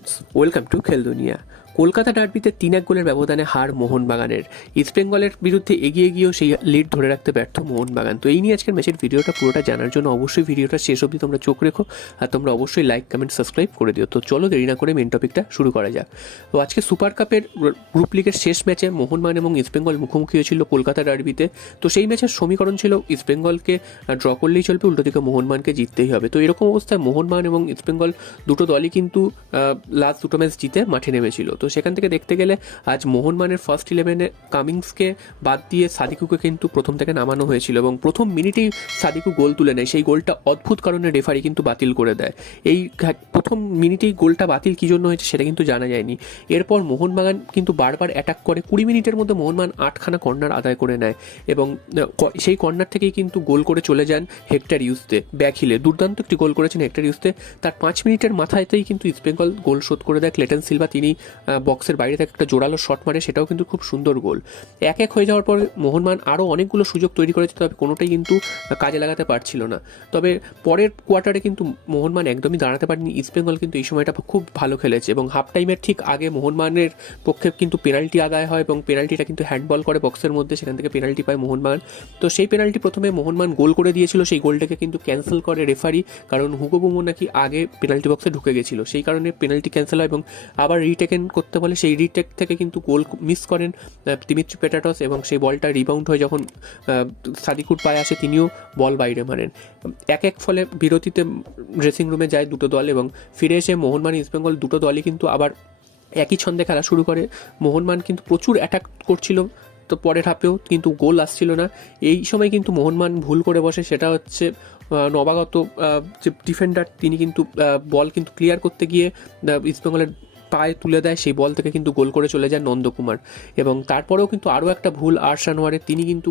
Friends, welcome to খেল দুনিয়া। কলকাতা ডার্বিতে 3-1 গোলের ব্যবধানে হার মোহনবাগানের। ইস্টবেঙ্গলের বিরুদ্ধে এগিয়ে গিয়েও সেই লিড ধরে রাখতে ব্যর্থ মোহনবাগান। তো এই নিয়ে আজকের ম্যাচের ভিডিওটা পুরোটা জানার জন্য অবশ্যই ভিডিওটা শেষ অবধি তোমরা চোখ রেখো, আর তোমরা অবশ্যই লাইক, কমেন্ট, সাবস্ক্রাইব করে দিও। তো চলো দেরি না করে মেন টপিকটা শুরু করা যাক। তো আজকে সুপার কাপের গ্রুপ লিগের শেষ ম্যাচে মোহনবাগান এবং ইস্টবেঙ্গল মুখোমুখি হয়েছিল কলকাতা ডার্বিতে। তো সেই ম্যাচের সমীকরণ ছিল ইস্টবেঙ্গলকে ড্র করলেই চলবে, উল্টো দিকে মোহনবাগানকে জিততেই হবে। তো এরকম অবস্থায় মোহনবাগান এবং ইস্টবেঙ্গল দুটো দলই কিন্তু লাস্ট দুটো ম্যাচ জিতে মাঠে নেমেছিল। তো সেখান থেকে দেখতে গেলে আজ মোহনবাগানের ফার্স্ট 11-এ কামিংসকে বাদ দিয়ে সাদিকুকে কিন্তু প্রথম থেকে নামানো হয়েছিল এবং প্রথম মিনিটেই সাদিকু গোল তুলে নেয়। সেই গোলটা অদ্ভুত কারণে রেফারি কিন্তু বাতিল করে দেয়। এই প্রথম মিনিটেই গোলটা বাতিল কী জন্য হয়েছে সেটা কিন্তু জানা যায়নি। এরপর মোহনবাগান কিন্তু বারবার অ্যাটাক করে, 20 মিনিটের মধ্যে মোহনবাগান 8খানা কর্নার আদায় করে নেয় এবং সেই কর্নার থেকেই কিন্তু গোল করে চলে যান হেক্টর ইউসতে। ব্যাক হিলে দুর্দান্ত একটি গোল করেছেন হেক্টর ইউসতে। তার 5 মিনিটের মাথাতেই কিন্তু ইস্টবেঙ্গল গোল শোধ করে দেয়। ক্লেটন সিলভা তিনি বক্সের বাইরে থেকে একটা জোরালো শট মারে, সেটাও কিন্তু খুব সুন্দর গোল। 1-1 হয়ে যাওয়ার পর মোহনবাগান আরও অনেকগুলো সুযোগ তৈরি করেছে, তবে কোনোটাই কিন্তু কাজে লাগাতে পারছিল না। তবে পরের কোয়ার্টারে কিন্তু মোহনবাগান একদমই দাঁড়াতে পারেনি। ইস্টবেঙ্গল কিন্তু এই সময়টা খুব ভালো খেলেছে এবং হাফ টাইমের ঠিক আগে মোহনবাগানের পক্ষে কিন্তু পেনাল্টি আদায় হয় এবং পেনাল্টিটা কিন্তু হ্যান্ডবল করে বক্সের মধ্যে, সেখান থেকে পেনাল্টি পায় মোহনবাগান। তো সেই পেনাল্টি প্রথমে মোহনবাগান গোল করে দিয়েছিল, সেই গোলটাকে কিন্তু ক্যান্সেল করে রেফারি, কারণ হুগো বুমো নাকি আগে পেনাল্টি বক্সে ঢুকে গেছিল, সেই কারণে পেনাল্টি ক্যান্সেল হয় এবং আবার রিটেকেন করতে বলে। সেই রিটেক থেকে কিন্তু গোল মিস করেন দিমিত্রি পেটাটস এবং সেই বলটা রিবাউন্ড হয়ে যখন সাদিকুর পায়ে আসে তিনিও বল বাইরে মারেন। 1-1 ফলে বিরতিতে ড্রেসিং রুমে যায় দুটো দল এবং ফিরে এসে মোহনবাগান ইস্টবেঙ্গল দুটো দলই কিন্তু আবার একই ছন্দে খেলা শুরু করে। মোহনবাগান কিন্তু প্রচুর অ্যাটাক করছিল, তো পরের হাফেও কিন্তু গোল আসছিল না। এই সময় কিন্তু মোহনবাগান ভুল করে বসে, সেটা হচ্ছে নবাগত যে ডিফেন্ডার তিনি কিন্তু বল কিন্তু ক্লিয়ার করতে গিয়ে ইস্টবেঙ্গলের পায়ে তুলে দেয়, সেই বল থেকে কিন্তু গোল করে চলে যায় নন্দকুমার। এবং তারপরেও কিন্তু আরও একটা ভুল আরশ আনোয়ারের, তিনি কিন্তু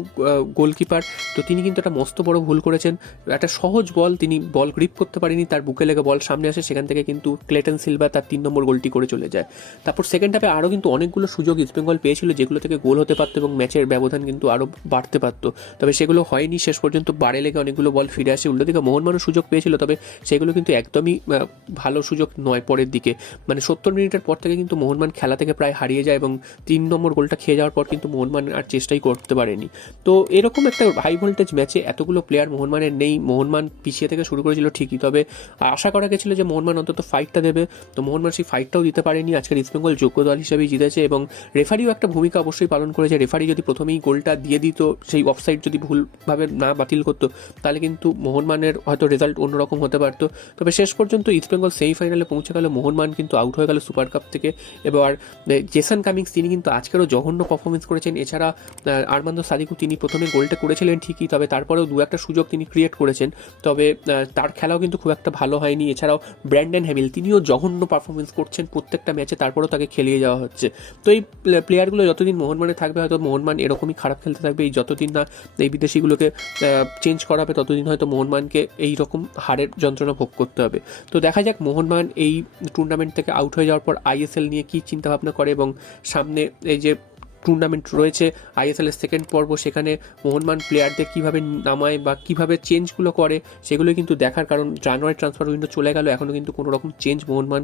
গোলকিপার, তো তিনি কিন্তু একটা মস্ত বড় ভুল করেছেন। একটা সহজ বল তিনি বল গ্রিপ করতে পারেনি, তার বুকে লেগে বল সামনে আসে, সেখান থেকে কিন্তু ক্লেটন সিলভা তার 3 নম্বর গোলটি করে চলে যায়। তারপর সেকেন্ড হাফে আরও কিন্তু অনেকগুলো সুযোগ ইস্টবেঙ্গল পেয়েছিল যেগুলো থেকে গোল হতে পারতো এবং ম্যাচের ব্যবধান কিন্তু আরও বাড়তে পারতো, তবে সেগুলো হয়নি। শেষ পর্যন্ত বারে লেগে অনেকগুলো বল ফিরে আসে। উল্টো দিকে মোহনবাগানও সুযোগ পেয়েছিল, তবে সেগুলো কিন্তু একদমই ভালো সুযোগ নয়। পরের দিকে 70 মিনিটের পর থেকে কিন্তু মোহনবাগান খেলা থেকে প্রায় হারিয়ে যায় এবং 3 নম্বর গোলটা খেয়ে যাওয়ার পর কিন্তু মোহনবাগান আর চেষ্টাই করতে পারেনি। তো এরকম একটা হাই ভোল্টেজ ম্যাচে এতগুলো প্লেয়ার মোহনবাগানের নেই। মোহনবাগান পিছিয়ে থেকে শুরু করেছিল ঠিকই, তবে আশা করা গেছিল যে মোহনবাগান অন্তত ফাইটটা দেবে, তো মোহনবাগান সেই ফাইটটাও দিতে পারেনি। আজকের ইস্টবেঙ্গল যোগ্য দল হিসেবেই জিতেছে এবং রেফারিও একটা ভূমিকা অবশ্যই পালন করেছে। রেফারি যদি প্রথমেই গোলটা দিয়ে দিত, সেই অফসাইড যদি ভুলভাবে না বাতিল করতো, তাহলে কিন্তু মোহনবাগানের হয়তো রেজাল্ট অন্যরকম হতে পারতো। তবে শেষ পর্যন্ত ইস্টবেঙ্গল সেমিফাইনালে পৌঁছে গেল, মোহনবাগান কিন্তু আউট হয়ে গেল সুপার কাপ থেকে। এবার জেসন কামিংস তিনি কিন্তু আজকেরও জঘন্য পারফরমেন্স করেছেন। এছাড়া আর্মান্দো সাদিকু তিনি প্রথমে গোলটা করেছিলেন ঠিকই, তবে তারপরেও 2-1টা সুযোগ তিনি ক্রিয়েট করেছেন, তবে তার খেলাও কিন্তু খুব একটা ভালো হয়নি। এছাড়াও ব্র্যান্ডন হ্যামিল তিনিও জঘন্য পারফরমেন্স করছেন প্রত্যেকটা ম্যাচে, তারপরেও তাকে খেলিয়ে যাওয়া হচ্ছে। তো এই প্লেয়ারগুলো যতদিন মোহনবাগানে থাকবে হয়তো মোহনবাগান এরকমই খারাপ খেলতে থাকবে। এই যতদিন না এই বিদেশিগুলোকে চেঞ্জ করা হবে ততদিন হয়তো মোহনবাগানকে এইরকম হারের যন্ত্রণা ভোগ করতে হবে। তো দেখা যাক মোহনবাগান এই টুর্নামেন্ট থেকে আউট হয়ে যাওয়ার পর আইএসএল নিয়ে কী চিন্তাভাবনা করে এবং সামনে এই যে টুর্নামেন্ট রয়েছে আইএসএলের সেকেন্ড পর্ব, সেখানে মোহনবাগান প্লেয়ারদের কীভাবে নামায় বা কীভাবে চেঞ্জগুলো করে সেগুলো কিন্তু দেখার, কারণ জানুয়ারি ট্রান্সফার উইন্ডো চলে গেল, এখনও কিন্তু কোনো রকম চেঞ্জ মোহনবাগান